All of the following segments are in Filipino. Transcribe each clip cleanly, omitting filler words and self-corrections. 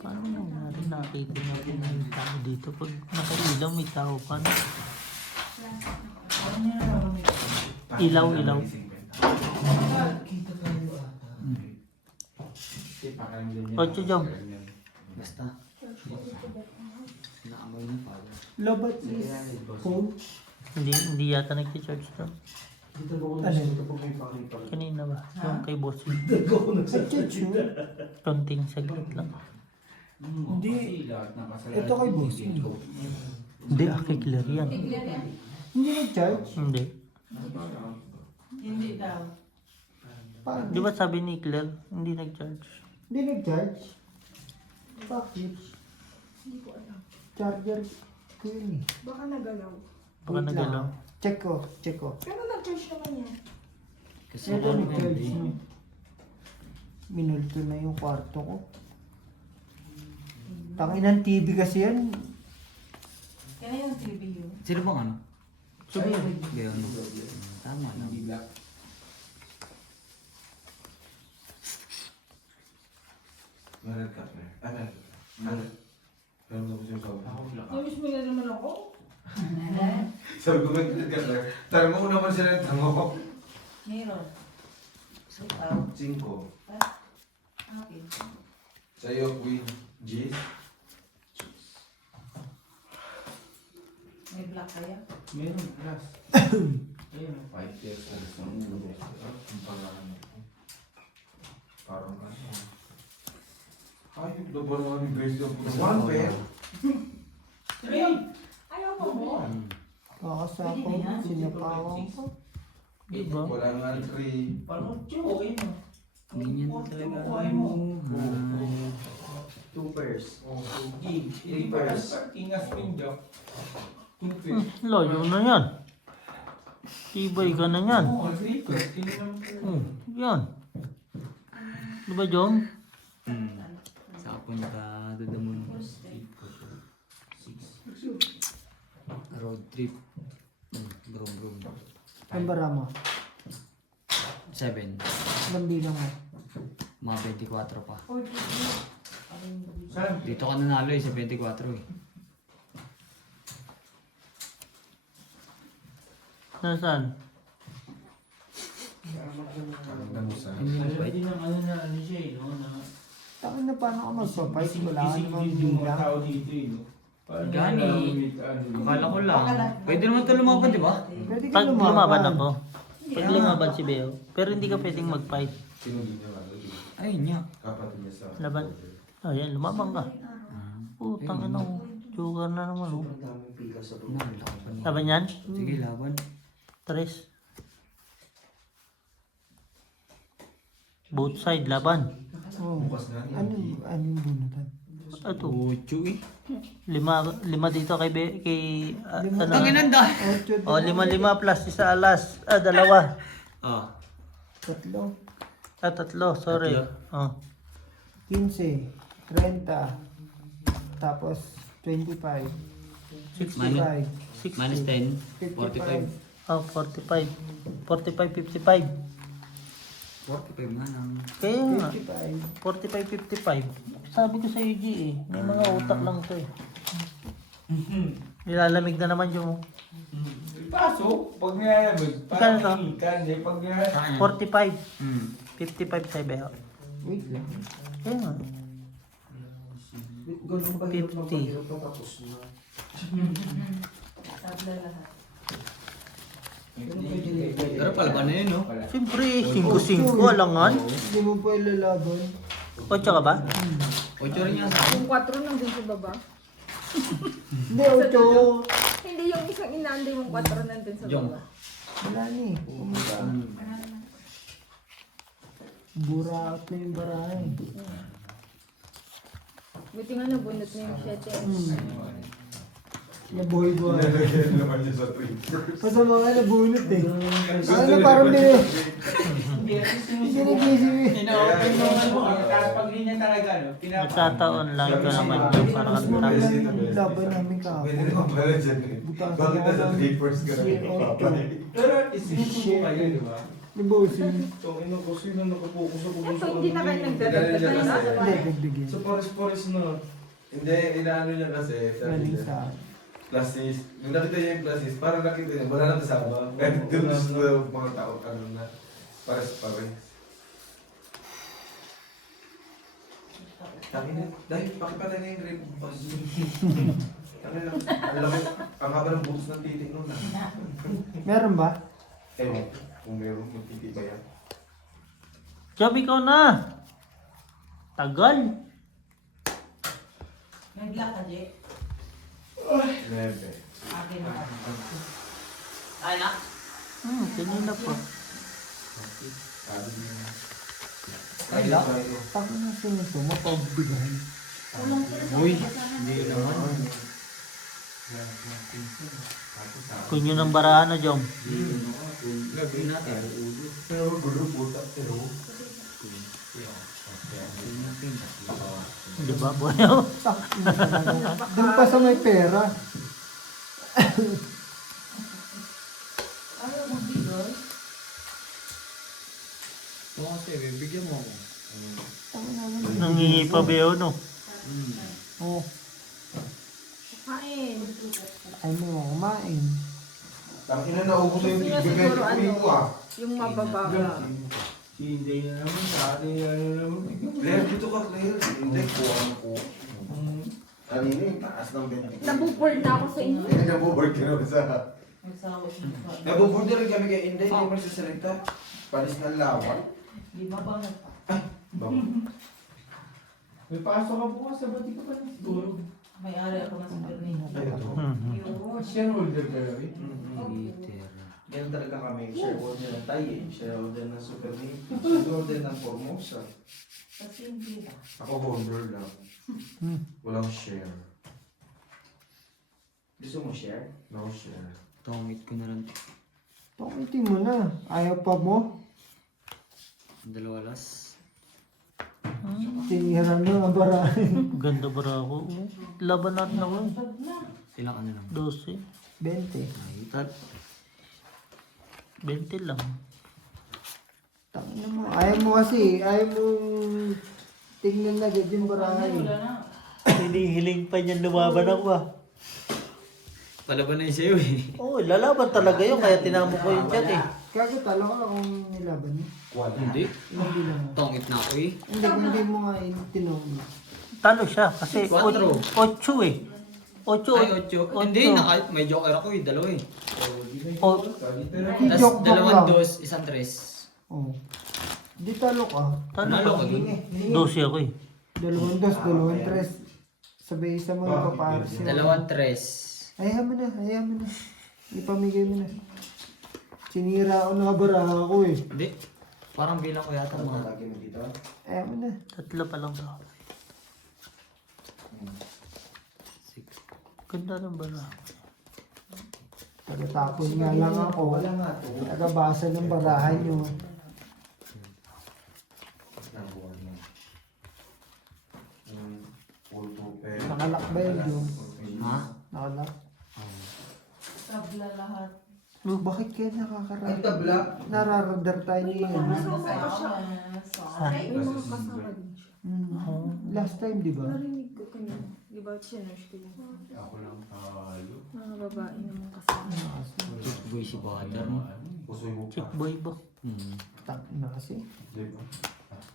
Paano nangyari? Nakita niya po yung tao dito. Pag nakailaw, may tao pa. No? Ilaw, ilaw. Ocho jom. Basta. Naamoy niya pa. Lobat is phone. Hindi yata nag-charge to. Kanina ba? Yung kay boss. Nag-charge yun. Konting saglit lang. Hindi. Ito kay boss. Hindi, kay Claire yan. Hindi nag-charge. Hindi. Hindi daw. Paano? Di ba sabi ni Claire, hindi nag-charge? Hindi nag-charge. Bakit? Hindi ko alam. Charger ko yun eh. Baka nagalaw. Baka Wait nagalaw. lang. Check ko. Pero nag-charge naman yan. Kasi Ito nag-charge na. Minulto na yung kwarto ko. Tanginan TV kasi yan. Kaya yung TV yun. Sino bang ano? Sabi yan. Gaya ano? Tama lang. Meron ka, Claire. Ano? Meron ka siya sa Namiss mo na naman ako. Sabi ko, meron ka, Claire. Tanong mo naman sila ng tango. Meron. 5. Okay. Sa'yo, Queen G. May black kaya? Meron, plus. Ayun, 5 years old sa ulo. Ang pangalan ko. Parang ano. Ay, ito ba naman yung Grace yung puto? One pair. Ayaw pa mo? Kakasapang sinapawang ko. Diba? Wala nga 3. Parang okay mo. Ganyan talaga. Kukuhain mo. 2 pairs. 2 gig. 3 pairs. Ingas pinjak. 2 pairs. Layo na yan. Tibay ka na yan. Oo, 3 pairs. Tingnan mo. Yan. Di ba, Jom? Sa punta doon mo. Road trip. Brum brum. Ang bara mo. 7. Ilang bilang mo. Mga 24 pa. Saan? Dito ka nanalo eh, sa 24 eh. Nasaan? Ang damusan. Hindi mo pa Pwede nang ano na ano siya eh, no? Na Tangan na paano ka magpapipe? Wala ka namang gising yung mga bilang. tao dito eh, no? Paano Gani. ano, Akala ko lang. Pwede naman ito lumaban, di ba? Pwede ka Pag lumaban ako, Hindi, pag lumaban si Beo, pero hindi ka pwedeng mag-fight. Sino din niya lang? Ayun niya. Kapatid niya sa... Laban. Ayan, lumabang ka. Putang ina ko. Joker na naman oh. Laban. Laban yan? Sige, laban. Tres. Both side, laban. Oh. Bukas na niya. Anong bunutan? Ito. 8 eh. Lima dito kay ano? Tangin ang dahil. 8, O, 5 plus isa alas. Dalawa. Ah. 3, Tatlo, sorry. Oh. 15, 30, tapos 25, 65, Minus 10. 45. 55. Oh, 45. 45, 55. 45 nga lang. Kaya nga. 55. 45, 55. Sabi ko sa UG eh. May mga utak lang to eh. Nilalamig na naman yung Paso, pag nilalamig, Magkano to? parang ikan, eh, pag nilalamig. 45. Hmm. 55 sa Beo. Wait lang. Kaya nga. 50. Tabla lahat. Pero palaban na yun, no? Siyempre, 5-5 alangan. Hindi mo pa ilalaban. 8 ka ba? 8 rin yan sa akin. Yung 4 nandun sa baba. Hindi, 8. Hindi yung isang inaanda yung 4 nandun sa Yung. baba. Wala ni. Pumunta. Burat na yung barahan. Buti nga nabunot mo yung 7. Nabuhay-buhay. Nalagyan naman niya sa 3. Masama nga nabunot eh. Ano parang hindi nagising eh. Ino-open mo nga mo, tapos pag hindi niya talaga, no? Nagkataon lang ito naman yung parang Mas maganda tang. yung laban namin Pwede kahapon. naman pala dyan eh. Bakit nasa 3 first ka na? Pero isinusubo kayo, di ba? Ni bossing. So, ino ko sino nakapokus ako Ito, hindi na kayo nagdadagdag Ganun niya na. kasi. Hindi, dagdagan. So, pares-pares na. Hindi, inaano niya kasi. sabi Galing niya, sa... Plasis. Nung nakita niya yung plasis, parang nakita niya, wala nang kasama. Kahit doon sa mga tao, ano na, pares-pares. Tangin na, dahil pakipala na yung rib. Tangin na, ang haba ng butos ng titik nun ah. Meron ba? Ewan, kung meron yung titik ba yan? Job, ikaw na. Tagal. Nagla ka, Je. Nebe. Akin na. Ay na. Kanina pa. Sabi niya. Ay na. Tako na sinito, mapabigay. Uy, hindi naman. Kung yun ang barahan na, Jom. Gagawin natin. Pero gulo puta, pero. Di ba, boyo? Doon pa sa may pera. Ayaw mo bigay. Oo kasi, bibigyan mo ako. Nangingi pa, Beo, no? Oh, Kain. ay mo kumain. Tangin na naubos na yung Gusto niya bigay siguro ko ah. Yung mababa lang. Hindi na naman, sa atin na naman. Claire, dito ka Claire. Hindi, kuha ko. Kanina yung taas ng benti. Nabuboard na ako sa inyo. Hindi nabuboard ka naman sa... Nagsawa siya. Nabuboard na rin kami kay Inday, hindi mo sasalita. Panis ng lawan. Di ba ba nagpa? May pasok ka bukas, sabati ka pa na siguro. May-ari ako ng supernin. Ay, ito. Yung Shareholder ka na rin. Yan talaga kami, shareholder ng Taye, shareholder ng Super League, shareholder ng Formosa. kasi hindi ba? Ako holder lang. Walang share. Gusto mo share? No share. Tongit ko na lang. Pakitin mo na. Ayaw pa mo. Ang dalawa las. Tinira na ang barahin. Ganda bara ako. Laban natin ako. Ilang ano lang. 12. 20. Ay, 20 lang. Tangina mo. Ayaw mo kasi. Ayaw mo tingnan na agad yung Wala barahin. na. Hinihiling pa niyan lumaban ako ah. palaban na yun sa'yo eh. Oo, lalaban talaga yun. Kaya tinamo ko yung chat eh. Kago talo ka kung nilaban niya. Hindi. Hindi lang. Tongit na ako eh. Hindi, kung hindi mo nga tinawag. Talo siya kasi 8 Quatro. eh. 8. Ay, 8. Hindi, may joker ako eh. Dalawa eh. O, Tapos Joke dalawang lang. dos, isang tres. Oh. Di talo ka. Nalo ka dun. 12 ako eh. Dalawang dos, dalawang tres. Sabay isa mo ipaparos yun. Dalawang tres. Ayaw mo na, ayaw mo na. Ipamigay mo na. Sinira ko na baraha ako eh. Hindi. Parang bilang ko yata mga. Ayaw mo na. 3 pa lang daw. Ganda ng bara. Tagatapon nga lang ako. Tagabasa ng barahan nyo. Nakalak ba yun doon? Ha? Nakalak? Tabla lahat. Bakit kaya nakakarap? Ang tabla. Nararadar tayo ni yun. Kasama pa siya. Sa May mga kasama din siya. Last time, di ba? Narinig ko kanina. Di ba siya nurse ko yun? Ako lang talo. Mga babae naman kasama. Boy si Butter. Puso mo Chick pa. boy ba? Tak na kasi. Di ba?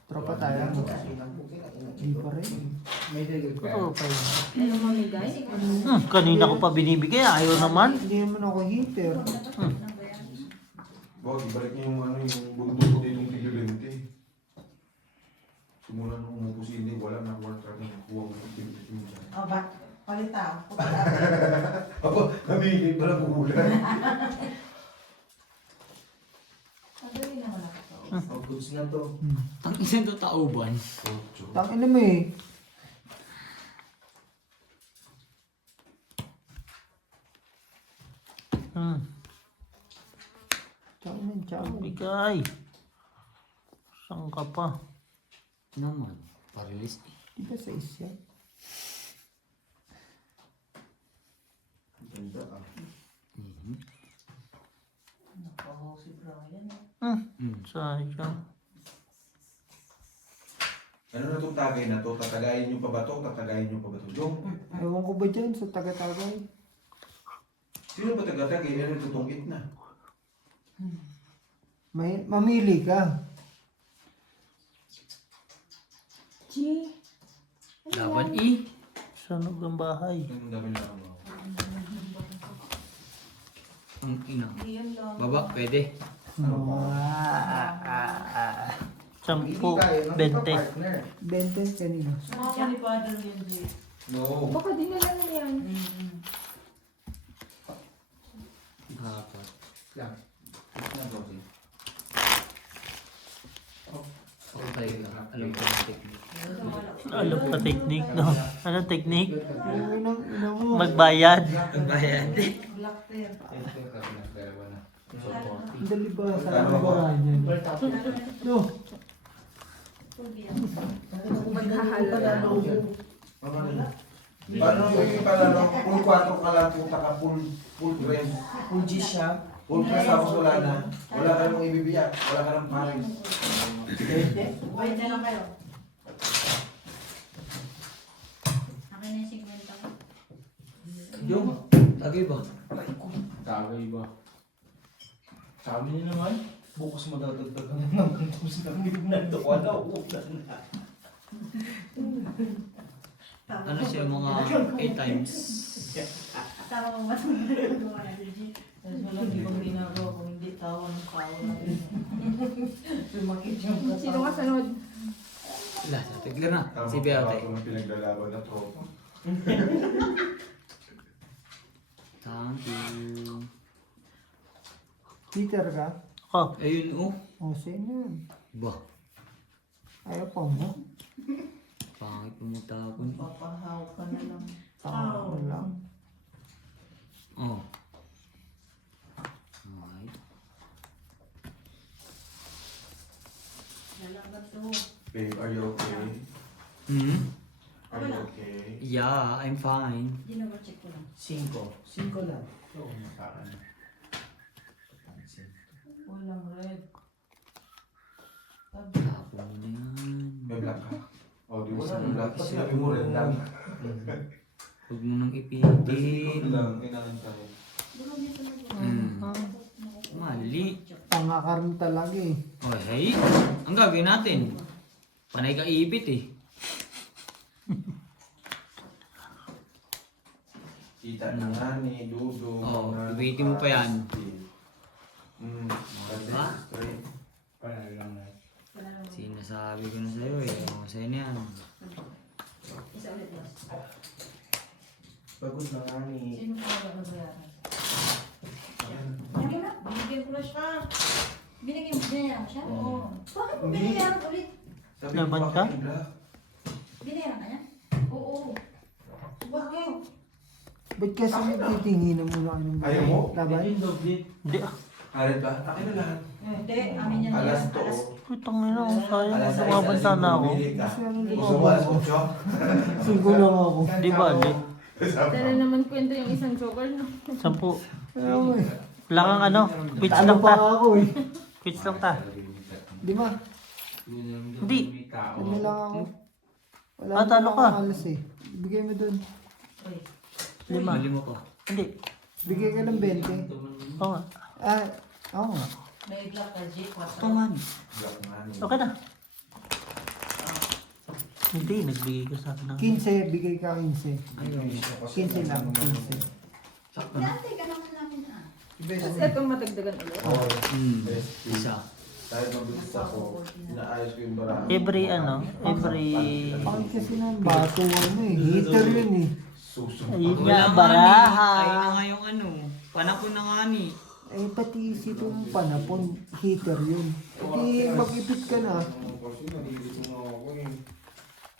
Tropa tayo. Hindi pa rin. Oo pa yun. Ano mamigay? Kanina ko pa binibigay. Ayaw naman. Hindi naman ako heater. Bawag, ibalik niyo yung ano, yung bundok ko dito yung tigilente. Simula nung umupo si Inday, wala na one track na nakuha ko yung tigilente mo siya. Oh, ba? Palita. Aba, namigil pa lang kukulan. Madali naman ako. Ang goods na to. Ang isang to tauban. Ocho. Tangin na mo eh. Tangin na, tiyawin. Bigay. Saan ka pa? Naman. Parilis eh. Di ba sa isya? Ganda ah. Nakahaw si Brian. Hmm. Sayang. Ano na itong tagay na to? Tatagayin nyo pa ba to? Tatagayin nyo pa ba to? Yung, Ewan ko ba dyan sa taga-tagay? sino ba taga-tagay? Ano itong it na? Mamili ka. G. Laban E. Sunog ang bahay. Ang dami na ako. Ang ina. Iyan lang. Baba, pwede. Sampu, 20. Benten kanina. Mga kalipadal yun, Jay. No. Baka dinala na yan. Apat. Okay lang. Alam ko yung technique. Alam pa technique, no? Anong technique? Ina mo. Magbayad. Bayad. Black pear. Ang dali ba sa nabahan yan? No. Maghahalala. Paano yung palalo? Full 4 ka lang, puta ka, full press. Full G siya. Full press tapos wala na. Wala ka nang ibibiyak. Wala ka nang pares. Wait na lang kayo. Akin na yung 50 ko. Yung, tagay ba? Tagay ba? Sabi niyo naman, bukas madadagdagan na naman tapos nang wala ulan na. Ano siya, mga 8 times? Tama mo ba itong nagagawa na si G? Tapos walang ibang ginagawa kung hindi tawa ng tawa natin. Sumakit yung Sino kasunod? Wala, tigla na. Si Beate. Ako ng pinaglalaban na tropa. Thank you. Peter ka? Ako, Ayun, oh. O, sino yan? Ba, Ayaw pa mo. pangit pumunta papahaw ka na lang. Tao lang. Oh. Alright. Lalaban to. Babe, are you okay? Hmm? Are you okay? Yeah, I'm fine. Ginagawa-check ko lang. 5 lang. So, makaan. Walang red. Tapo mo na yan. May black ka? O, di ba na may black? Tapos sinabi mo rin lang. Huwag mo nang Ito ipitin. lang, kailangan tayo. Durog dito na yun. Mali. Tanga ka rin talaga eh. Oh, hey. Ang gagawin natin. Panay ka ipit eh. Kita na nga ni Dudo. Oo, ipitin mo pa yan. Diba? Panalo lang na. Wala lang. Sinasabi ko na sa'yo eh. O, sa'yo na yan. Isa ulit boss. Pagod na nga ni... Sino ka na nabayaran? Hindi na. Binigyan ko na siya. Binayaran ko siya? Oo. Bakit mo binayaran ulit? Laban ka? Binayaran ka niya? Oo. Bakit? Ba't kasi nagtitingin mo na anong Ayaw mo? laban? Hindi ah. Alit ba? Akin na lahat. Hindi. Amin yan. Alas yan. to. Putang ina ako, sayang. Alas 6, Tumabanta na ako. Kasi ano Gusto mo alas 8? Sigo lang ako. Di ba, di? Dala naman kwento yung isang joker, no? 10. Ayaw mo eh. Wala kang ano, quits Talo lang pa ta. ako eh. Quits lang ta. Di ba? Hindi. Ano lang ako. Wala Ah, talo naman ka. akong alas eh. Bigay mo dun. Lima. Mali mo pa. Hindi. Bigay ka ng 20. Oo nga. Ah, oo nga. May black ka, Jay. Ito nga. Okay na. Hindi, nagbigay ka sa akin ng... 15, bigay ka 15. Ayun. 15 lang, 15. Sakto na. Dati ka naman namin ah. Tapos etong matagdagan ulit. Isa. Dahil mabilis ako, inaayos ko yung barang. Every Bakit kasi ng bato ano eh. Heater yun eh. Susunod. Ayun Wala nga, nga ni. baraha. Ayun na nga yung ano. Panapon na nga ni. Eh pati itong panapon, heater yun. Pati mag-ipit ka na. Kasi nalilito na ako eh.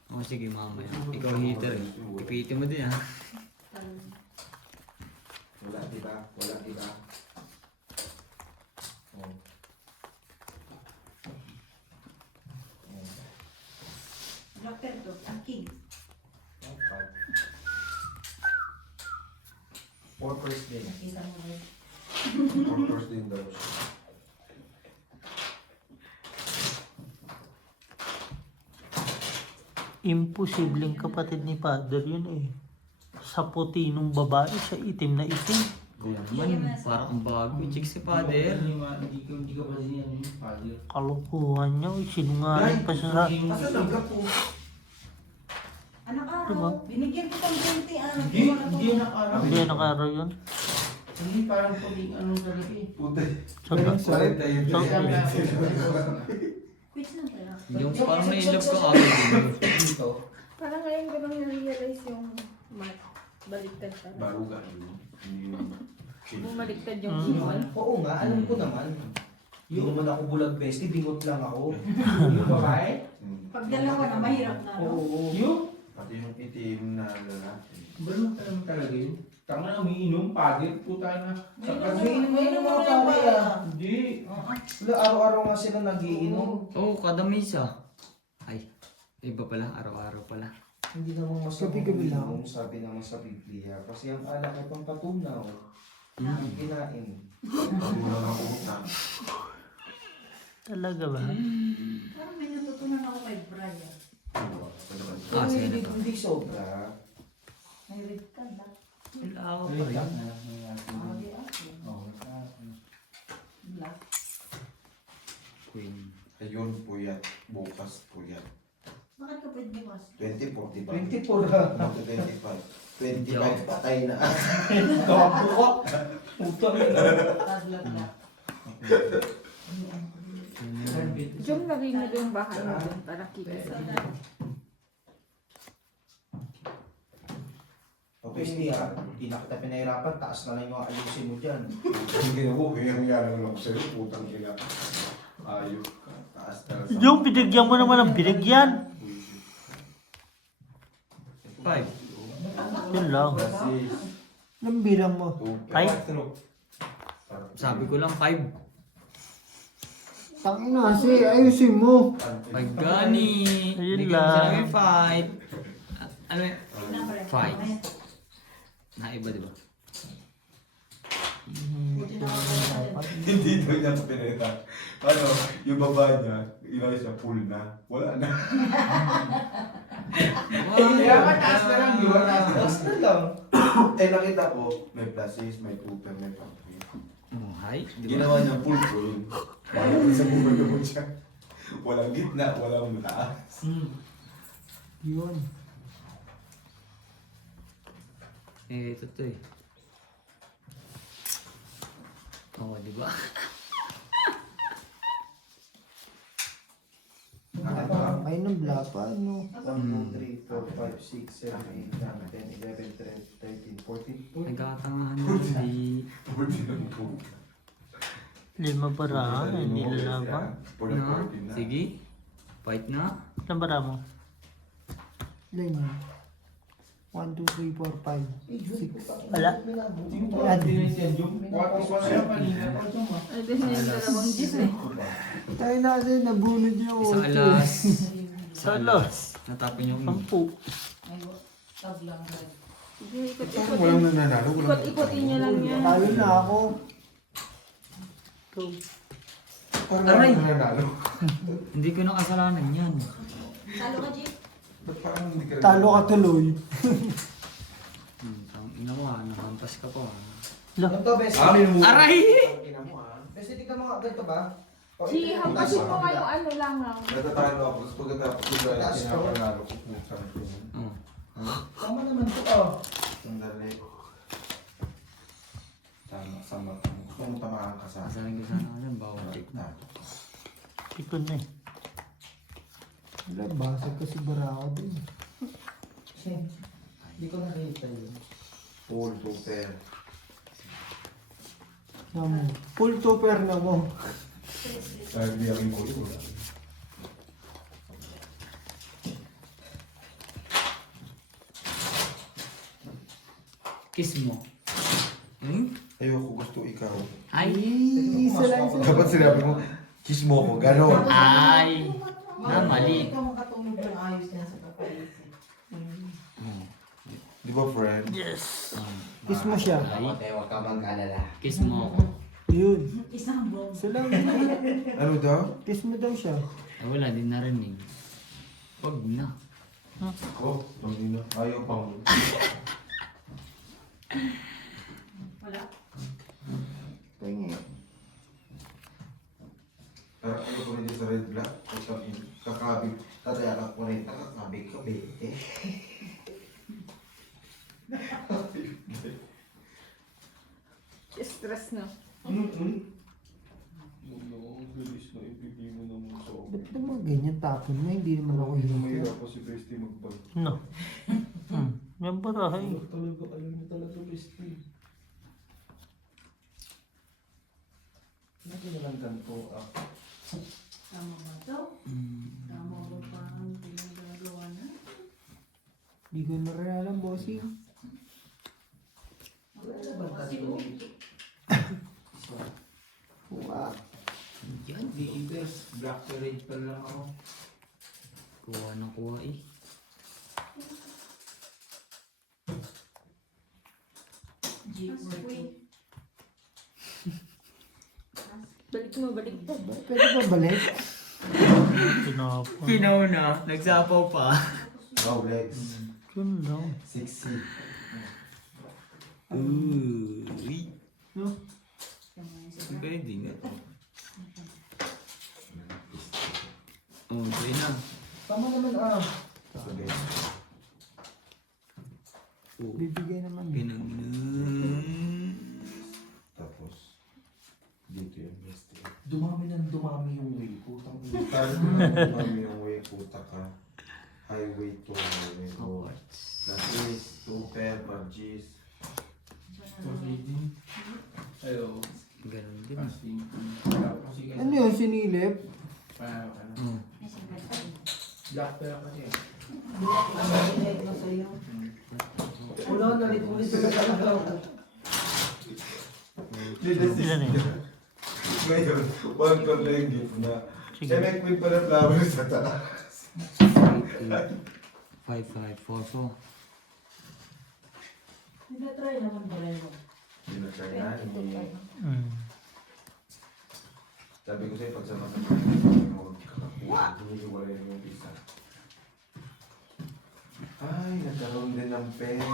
O sige mamaya. Ikaw heater eh. Ipitin mo din ha. Wala diba? Wala diba? Oh. Black pear to. Ang king. Four first din. Nakita mo rin. Four first din daw siya. Imposibleng kapatid ni Father yun eh. Sa puti nung babae, sa itim na itim. Kaya naman, parang ang bago. Check si Father. Hindi ka pa din yan yung father. Kalokohan niya, sinungaling pa siya sa... Asan ang gapo? Anak Diba? araw, binigyan ko ng 20 araw. Hindi yan nakaraw. Hindi na karo yun. Hindi parang puting anong talaga eh. Puta. Saga. 41 Quits na tayo. Yung parang na-inlove ka agad. Dito. Parang ngayon ko lang na-realize yung mat. Baliktad pa. Baruga yun. Bumaliktad yung Mm. iwan. Oo nga, alam ko naman. Yung naman ako bulag bestie, bingot lang ako. Yung babae? Pag dalawa na, mahirap na. No? Oo. Yung? Pati yung itim na lalaki. Balong ka naman talaga yun. Tanga na, umiinom, pagit, puta na. May inom mo lang ba? Hindi. Wala, araw-araw nga sila nagiinom. Oo, kada misa. Ay, iba pala, araw-araw pala. Hindi naman masama Gabi-gabi lang. umiinom, sabi naman sa Biblia. Kasi ang alak ay pangkatunaw. Ang kinain. Pati mo lang ako na. Talaga ba? Parang may natutunan ako kay Brian. Pero Ah, sige hindi, na to. hindi sobra. May read ka na. Wala ako pa rin. Sabi ako. Black. Queen. Ayun, puyat. Bukas, puyat. Bakit ka pwede bukas? 20, 45. 24 ha. Magto 25. 25, patay na. Kapukot. Puta na. Black black. Diyan lagay mo yung bahay mo dun para kita sa Bestie ha, hindi na kita pinahirapan, taas na lang yung ayusin mo dyan. Hindi na po, yung yan ang lang sa'yo. Putang kila. Ayos ka. Taas na lang. Yung binigyan mo naman ang binigyan. 5. Yun lang. Anong bilang mo? Ay. Sabi ko lang 5. Tangina kasi, ayusin mo. 5 gani. Ayun Bigyan mo lang. sa akin 5. Ano yun? 5. Naiba, di ba? Hindi daw niya pinita. Ano, yung baba niya, ilan siya, full na. Wala na. Kaya nga taas na lang yun, taas na lang. Eh, nakita ko, may pluses, may tuper, may pumpkin. Oh, hi. Di ba? Ginawa niya full. Wala sa bumalo mo siya. Walang gitna, walang taas. Yun. Eh, ito to eh. Oo, di ba? Ay, nang bla pa, ano? 1, 2, 3, 4, 5, 6, 7, 8, 9, 10, 11, 12, 13, 14. Nagkatangahan na hindi. Pwede lang po. Lima bara, hindi lalaban. Na? Sige. Fight na. Ilan bara mo? Ilan yun? 1, 2, 3, 4, 5, 6. Wala. Wala din. Ay, din na yung dalawang G's eh. Tayo natin, nabunod yung Isang ocho. alas. Isang alas. Natapon yung Sampu. May tag lang red. Sige, Walang ikot-ikotin. nananalo. Ikot-ikotin niya lang yan. Talo na ako. Parang Aray! nananalo. Hindi ko na kasalanan yan. Talo ka, Jeep? Ba't parang hindi ka Talo ka tuloy. Tang ina mo ah, nakampas ka pa ah. Ano to, Bessie? Amin mo. Aray! Bessie, tignan mo nga, ganito ba? O, Si, ito, hampasin ito, mo nga yung ano lang lang. Natatalo ako. Tapos pagkatapos ko ba Taas ko. pinapanalo ko kung saan ko. Oh. Tama naman to, oh. Sandali. Tama, sa mata mo. Kung tamaan ka sa akin. Kasalan ko sana ako dyan, bawal check na. Ito na eh. Wala, basag kasi bara ako din. Hindi ko nakita yun. Full tuper. Namu. Full topper na mo. Dahil di ako yung Kiss mo. Hmm? Ayoko, gusto ikaw. Ay! Isa lang isa. Dapat sinabi mo, kiss mo ko, gano'n. Ay! Na, mali. Ikaw makatulog ng ayos yan sa papaisip. Di ba, friend? Yes. Kiss mo siya. Ay, Huwag ka mag-alala. kiss mo ako. Yun. Isang bomb. Isa lang. Ano daw? Kiss mo daw siya. Ay, wala din narinig. Wag na. Oh, tangina. Ayaw pang. Wala. Tingin. Pero ano ko rin sa red black? Kakabig. Tataya ko rin. Kakabig ka, bete. Stress na. Ang bilis na ibigay mo naman sa ako. Ba't naman ganyan tapon mo? Hindi naman ako Hindi na hirap. mahirap kasi bestie magpag. No. Yan barahay. Talaga, ayaw niya talaga bestie. Hindi na lang ganito ah. Tama ba ito? Tama ba pa ang pinagagawa na? Hindi ko na rin alam, bossing. Kasi oh. Wow. Yan. Best, black to red pa lang ako. Kuha na kuha eh. Wait. Balik mo, balik mo. Pwede ba balik? Tinapon. Kinaw na. Nagsapaw pa. Wow, legs. Yun lang. 6C. Uy. No? Pwede nga to. Oh, try na. Tama naman ah. Sabi. Oh, Bibigay naman. pinang Tapos, dito yung bestie. Dumami ng dumami yung way ko. Tayo mami yung way, puta ka. Highway to highway to. That is 2 pair Bargis. Ayo. Ganun din. Ano yun, sinilip? Oh. Black pa lang kasi. Wala na rin ulit sa Ilan eh? Ngayon, 1 cup na yung gift na. Sige. Siya may queen pa na flower sa taas. 5, 5, 4, 4. Try naman ba rin mo? Hindi na try na. Sabi ko sa'yo, pag sa mga kakakuha, hinihiwalay yung isa. Ay, nagkaroon din ng pera.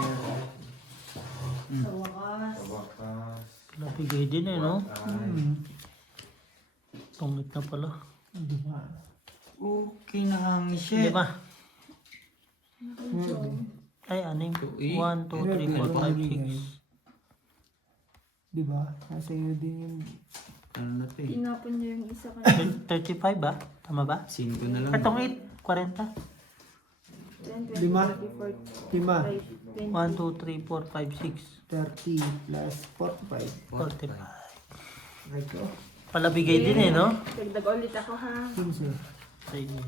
Sa wakas. Sa wakas. Nabigay din eh, no? Ay. Tungit na pala. Okay na ang shit. 5. Ay, anim. 1, 2, 3, 4, 5, 6. Diba? Nasa iyo din yung... Ano na to eh? Tinapon niya yung isa kanina. 35 ba? Tama ba? 5 na lang. Itong 8, 40. 10, 20, Lima. 30, 40, 5, 1, 2, 3, 4, 5, 6. 30 plus 45. 45. Right ko. Palabigay din eh, no? Dagdag ulit ako ha. 15. Sige.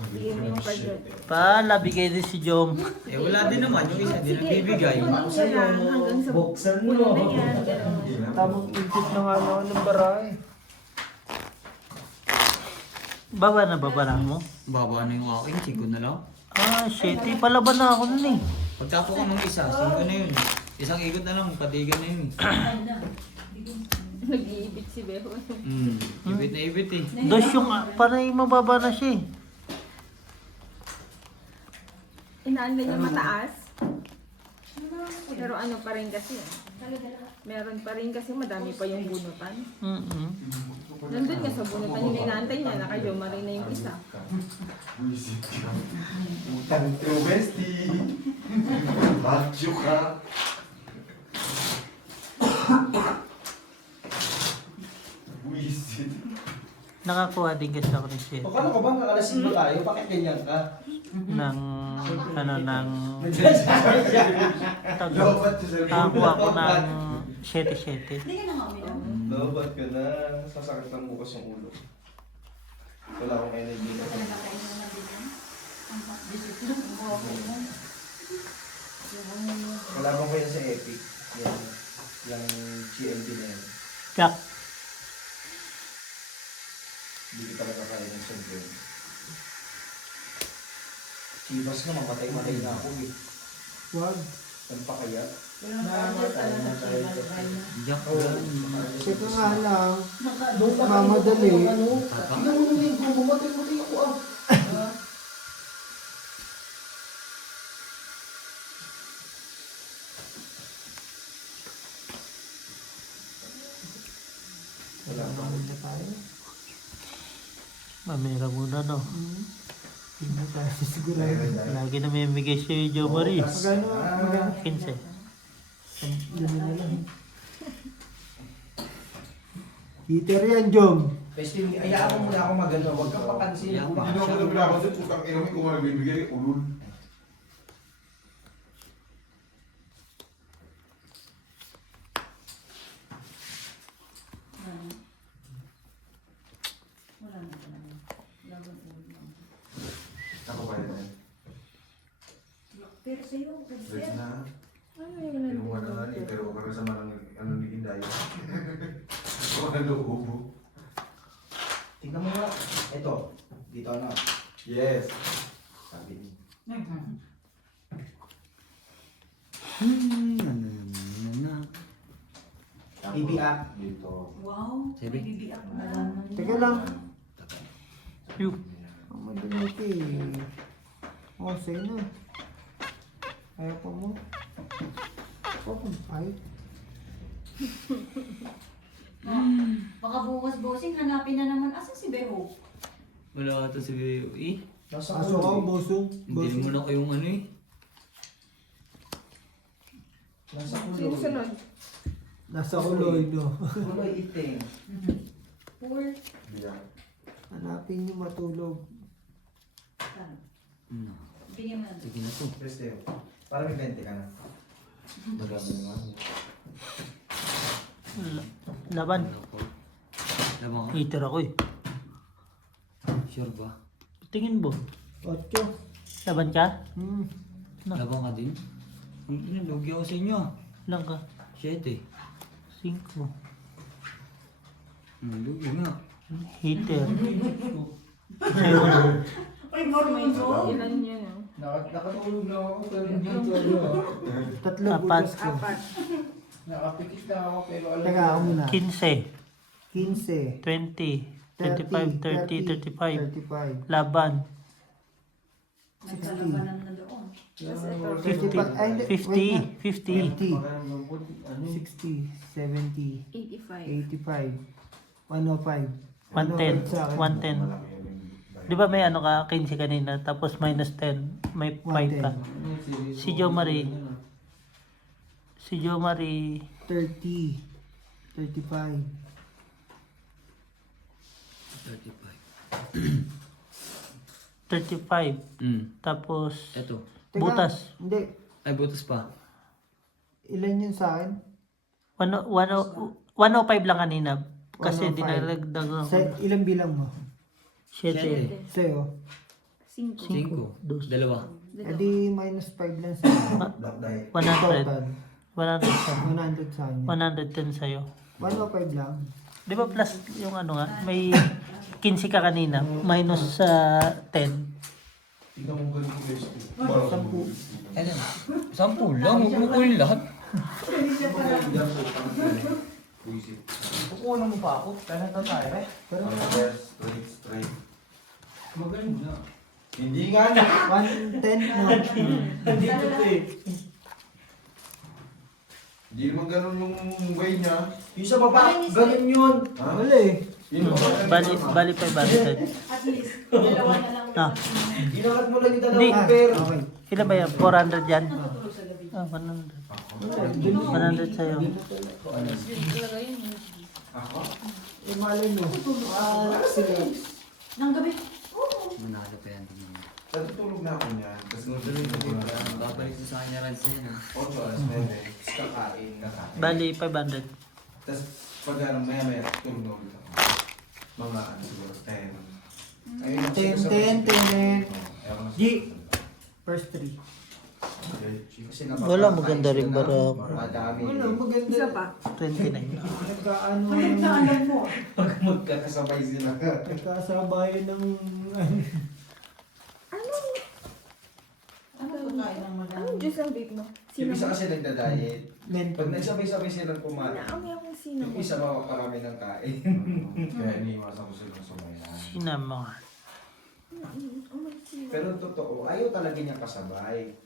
Bigyan mo yung card doon. Palabigay din si Jom. Eh wala din naman. Yung isa din nagbibigay. Siya lang hanggang sa Buksan puno mo. na yan. Ganun. Tamang input na nga ako ng baray. Baba na babara mo? Baba na yung aking. 5 na lang. Ah, shit. Palaban na ako nun eh. Pagtapo ko ng isa, 5 na yun. Isang ikot na lang. Patigan na yun. Nag-iibit si Beho. Ibit na ibit eh. Dos yung, parang mababa na siya eh. Inaan na niya mataas. Pero ano pa rin kasi. Meron pa rin kasi madami pa yung bunutan. Nandun nga sa bunutan yung inaantay niya. Nakayuma rin na yung isa. Buisit ka. Utang to, bestie. Macho ka. Buisit. Nakakuha din kasi ako ng shit. Paano ka ba? Nakalasin mo tayo? Bakit ganyan ka? Ng, ano, ng, Dapat sa cellphone. nakakuha ko ng 7-7. Hindi ka na nga uminom. Ba't ka na? Sasakit ng bukas yung ulo. Wala akong energy na. Talaga kayo na nabigyan. Ang discipline. Ang buhay mo. Kalaban ko yan sa Epic. Yung GMT na yan. Jack. Hindi kita nakakain ng champion. Chivas nga, mamatay-matay na ako eh. Wag. Saan pa kaya? Namatay na siya. Jack Oo. Teka nga lang. Doon ka Mamadali. ano? Papa. Tingnan mo naman yung grupo, matay-matay ako ah. Salamat na tayo. Mamera muna, no? Hindi na tayo sigurado. Lagi na may bigay si Joe Marie. Magkano? 15. Yun na lang. Heater yan, Jom. Pwede, ayaan mo muna ako magano. Huwag kang papansin. Yeah, Hindi ako na pinapansin, putang ina mo kung ano bibigay, ulul. Wala na talaga. Laban ulit lang. Ako ba yan? Pero sa'yo, Rich na. Ano yung Pinuha na nga ni, pero kakasama ng ano ni Inday. Ano ubo? Tingnan mo nga. Ito. Dito na. Yes. Sabi niya. Bibiak. Dito. Wow, Sabi? may bibiyak na lang. Teka lang. Yung Ang madali ito eh. Oh, sa'yo na. Kaya pa mo. Ay. Baka bukas bossing, hanapin na naman. Asan si Bero? Wala ata si eh. Nasa Aso ka, ulo. bosong. Hindi mo na kayong ano eh. Nasa Sino ulo. sunod? Nasa kuloy, no? Kuloy itim. Poor. Biyak. Hanapin niyo matulog. Saan? Hmm. Bigyan mo na. Sige na to. Presteo. Para may 20 ka na. Madami naman. laban. Laban ka? Heater ako eh. Sure ba? Tingin mo. 8. Laban ka? No. Laban ka din? Ang inalugi ako sa inyo. Lang ka. 7. 5. Lugi nga. Heater. Ay, marunong ko. Ilan yun ah? Nakatulog na ako. Pero hindi ko 3 Apat. butas ko. Apat. Nakapikit na ako pero alam Teka, ako muna. 15. 15. 20. 25, 30, 35. 35. Laban. Nagkalabanan na doon. Tapos ito. 55. Ay, hindi. Wait 50. 50. 60. 70. 85. 85. 105. 110. Sa akin. 110. Malaki yun. Di ba may ano ka, 15 kanina, tapos minus 10, may 5 ka. Si Jo Marie. Si Jo Marie, 30. 35. 35. 35. Hmm. Tapos, Eto. Teka, butas. Hindi. Ay, butas pa. Ilan yun sa akin? 105 lang kanina. Kasi 105. dinalagdag lang. Sa ilang bilang mo? 7. Sa'yo? 5. 5. Dos. Dalawa. E di minus 5 lang sa'yo. Black die. 100. Total. 100 sa 100 sa kanya. 110 sa'yo. 105 lang. Di ba plus yung ano nga, may 15 ka kanina, minus sa 10. Tingnan mo ganito guys. Sampu. Ano? 10 lang. Huwag mo ko yung lahat. Buisit. Kukuha mo pa ako. Kaya na tayo eh. Pero Yes, straight. Magaling na. Hindi nga na. 110 mo. Dito to eh. Hindi naman ganun yung way niya. Yung sa baba, ganun yun. Ha? Wala eh. Yun Bali 500. At least, dalawa na lang. Ah. Ginangat mo lang yung Hindi. dalawang pair. Okay. Ilan ba yan? 400 yan? Natutulog sa gabi. Ah, 100. Wala. 100 sa'yo. Talaga yun. Ako? Eh, malay mo. Sige. Nang gabi. Oo. Manalo pa yan. Tingnan mo. Natutulog na ako niyan. Tapos Tuloy nung ko din. Babalik ko sa kanya rides na yan. 8 alas 9. Kakain. Bali 500. Tapos pag maya tulog na ulit ako. Mga siguro 10. Ayun, 10. G. First 3. Kasi Wala, maganda rin bara. Madami. Wala, maganda. Isa pa. 29. Nagkaano Naalam mo. Pag magkakasabay sila. nagkasabayan ng Ano pagkain ng madami? Anong juice ang vape mo? Yung isa Cinnamon? kasi nagda-diet. mental. Pag nagsabay-sabay silang kumain, Naamoy akong yung cinnamon. isa makakarami ng kain. Kaya iniiwasan ko sila sa mga Sinama. Amoy cinnamon. Pero totoo, ayaw talaga niya kasabay.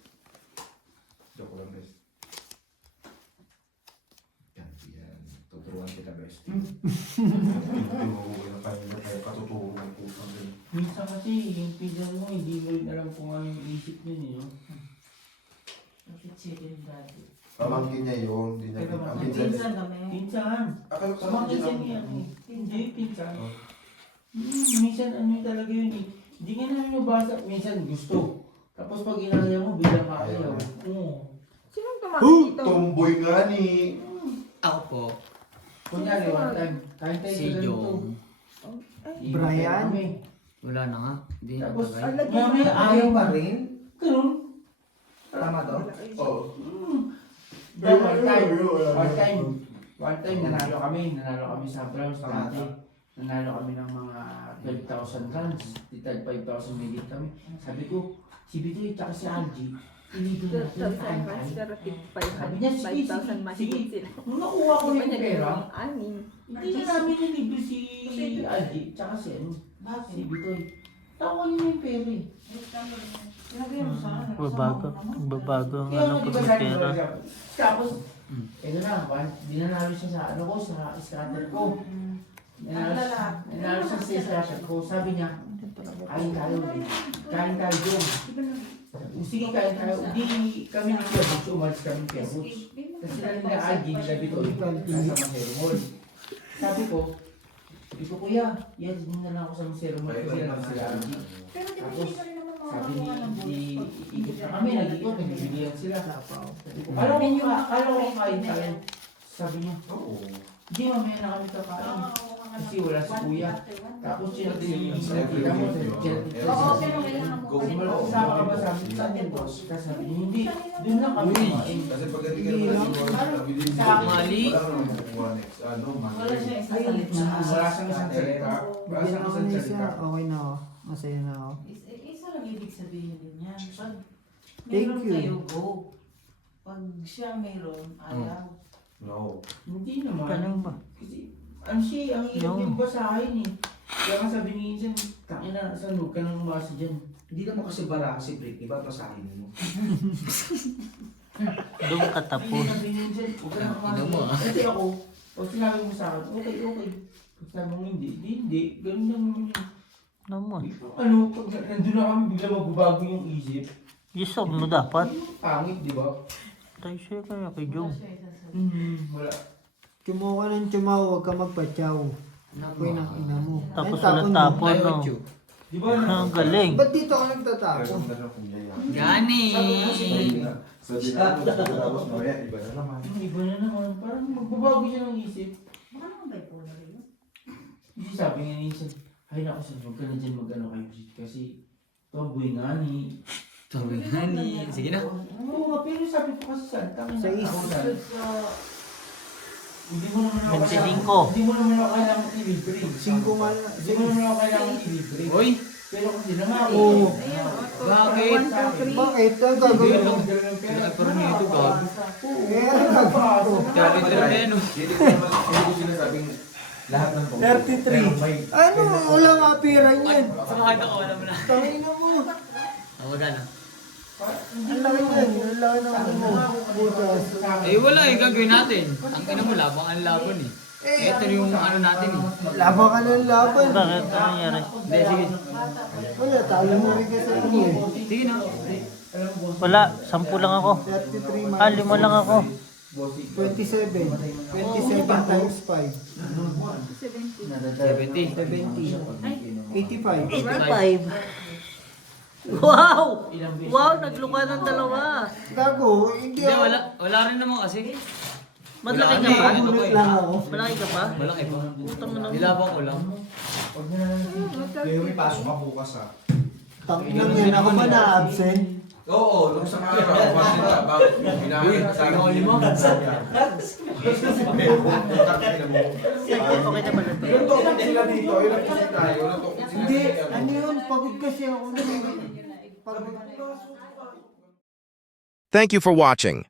Joke lang guys. Yan. Tutulog tuturuan kita, best. Tinuruan na tayo katuturuan ng pusang din. Minsan kasi yung pinsan mo, hindi mo rin alam kung ano yung isip niya, no? Nakitsili yung dati. Pamangkin niya yun, hindi niya Teka, ang pinsan- Pinsan kami. Pinsan! Akala ko sa Pamangkin siya kanila. niya. Hindi, pinsan. Oh. Minsan ano yun talaga yun eh. Hindi nga namin nabasa. Minsan gusto. Tapos pag inaya mo, bilang ayaw. Oo. Sinong tumawag dito? Tomboy nga ni. Ako po, Kunyari, one time. Kain tayo si sa ganito. Jong. Brian? Kami. Wala na nga. Hindi na Tapos, tagay. mamaya ayaw pa. rin? Ganun. Tama to? Oo. Bro, one time, nanalo kami sa Browns dati. Nanalo kami ng mga 12,000 runs. Titag 5,000 megit kami. Sabi ko, si Bitoy tsaka si Angie, iligo natin, kain tayo. Sabi niya, sige, 5,000 mahigit sila. Nung nakuha ko Di ba yung niya pera, yung anim? hindi na namin niligo si Angie tsaka si ano, si Bitoy. Nakuha niya yung pera eh. Sinabi mo sa akin. Babago. Babago ang Kaya ano nga, di pag ba may sabi ko, pera. tapos, ito na, dinanalo siya sa ano ko, sa scatter ko. Nanalo siya sa scatter ko. Sabi niya, kain tayo. Kain tayo doon. Sige, kain tayo. Di kami ni Kuya Butch, umalis kami ni Kuya Butch. Kasi sila nila Agi, nila Bitoy, nasa Masero Mall. Sabi ko, Kuya, yes, din na lang ako sa Masero Mall kasi sila sila Agi. Tapos, sabi ni ikot na kami, nag-ikot, nagbibilihan sila. Sabi ko, kala ko kain tayo. Sabi niya, Oo. hindi mamaya na kami kakain. Kasi wala si Kuya. Tapos sinatili kita mo, Oo, pero kailangan mo. Sama ka ba sabi sa atin, boss? Sabi niya, hindi, doon lang kami kumain. Kasi pag hindi ka naman siguro, Mali. wala ka naman kukuha next. Ano, Wala siya mali. isang salita. Wala siyang isang salita. Wala Bigyan siyang ako isang ni salita. siya. Okay na ako. Masaya na ako. Isa lang ibig sabihin din yan. Pag Thank meron you. kayo, go. Pag siya meron, ayaw. No. Hindi naman. Ganun ba? Kasi, ano siya, ang hirap No. yung basahin eh. Kaya nga sabi ni Insan, tangina, saan huwag ka nang umasa dyan. Hindi naman kasi bara kasi break, di ba? Basahin mo. Doon ka Hindi tapos. sabi ni Insan, huwag ka nang umasa Ina mo, dyan. ah. Kasi ako, pag sinabi mo sa akin, okay. Pag sabi mo hindi. Ganun lang naman yun. Naman. Ano, pag nandun na kami, bigla magbabago yung isip. Yusog mo dapat. Pangit, di ba? Tayo siya kaya kay Jong. Wala. Tsumo ka ng tsumaw, huwag ka magpatsaw. Ako'y ng ina mo. Tapos Ayun, tapon walang tapon, Ay, no? Ocho. Di ba? Ang galing. Ba't dito ka Pero nagtatapon? na lang kuya yan. Gani! So, tapos mamaya, iba na naman. Iba na naman. Parang magbabago siya ng isip. Baka naman bipolar yun. Hindi sabi nga ni Insan, ay naku, sir, huwag ka na dyan mag-ano kayo kasi tomboy nga ni. Sabi nga ni... Sige na. Oo nga, pero sabi ko kasi sa tangin Sa is- hindi mo naman ako 25. Hindi mo naman ako kailangan i-libre. 5 nga lang. Hindi mo naman ako kailangan i-libre. Uy! Pero kasi nangako. Oo. Bakit? Bakit? Ang gagawin mo? Ay, parang ito ba? Eh, ano gagawin mo? Kaya ito na yan, Hindi ko sinasabing lahat ng tungkol. 33. Pero may... Ano? Wala nga pera niyan. Sumakit ako, alam mo na. Tangina mo. Ang magana. Ang laki niyan. Ang laki ng ano mo. Butas. Eh wala eh, gagawin natin. Ang ina mo, labang ang laban eh. Ito yung ano natin eh. Laban ka ng laban. Bakit? Ano nangyari? Hindi, sige. Wala, talo na rin kasi ako eh. Sige na. Wala. 10 lang ako. 33 Ah, 5 lang ako. 27. 27 times 5. 70. 70. 85. 85. Wow! Wow, nagluka ng dalawa. Gago, hindi Hindi, ako. wala rin naman kasi. Malaki Wala ka pa? eh. Gulat lang ako. Malaki ka pa? Malaki pa. Utang mo na. Nilabang ko lang. Kaya may pasok ka bukas ha. Tangina yan ako ba na-absent? Oo, nung sa mga rawas nila, bago pinakita sa akin. Okay na pala. Ilang tokot sila dito, ilang kasi tayo, ilang tokot sila. Hindi, ano yun? Pagod kasi ako. Pagod. Thank you for watching.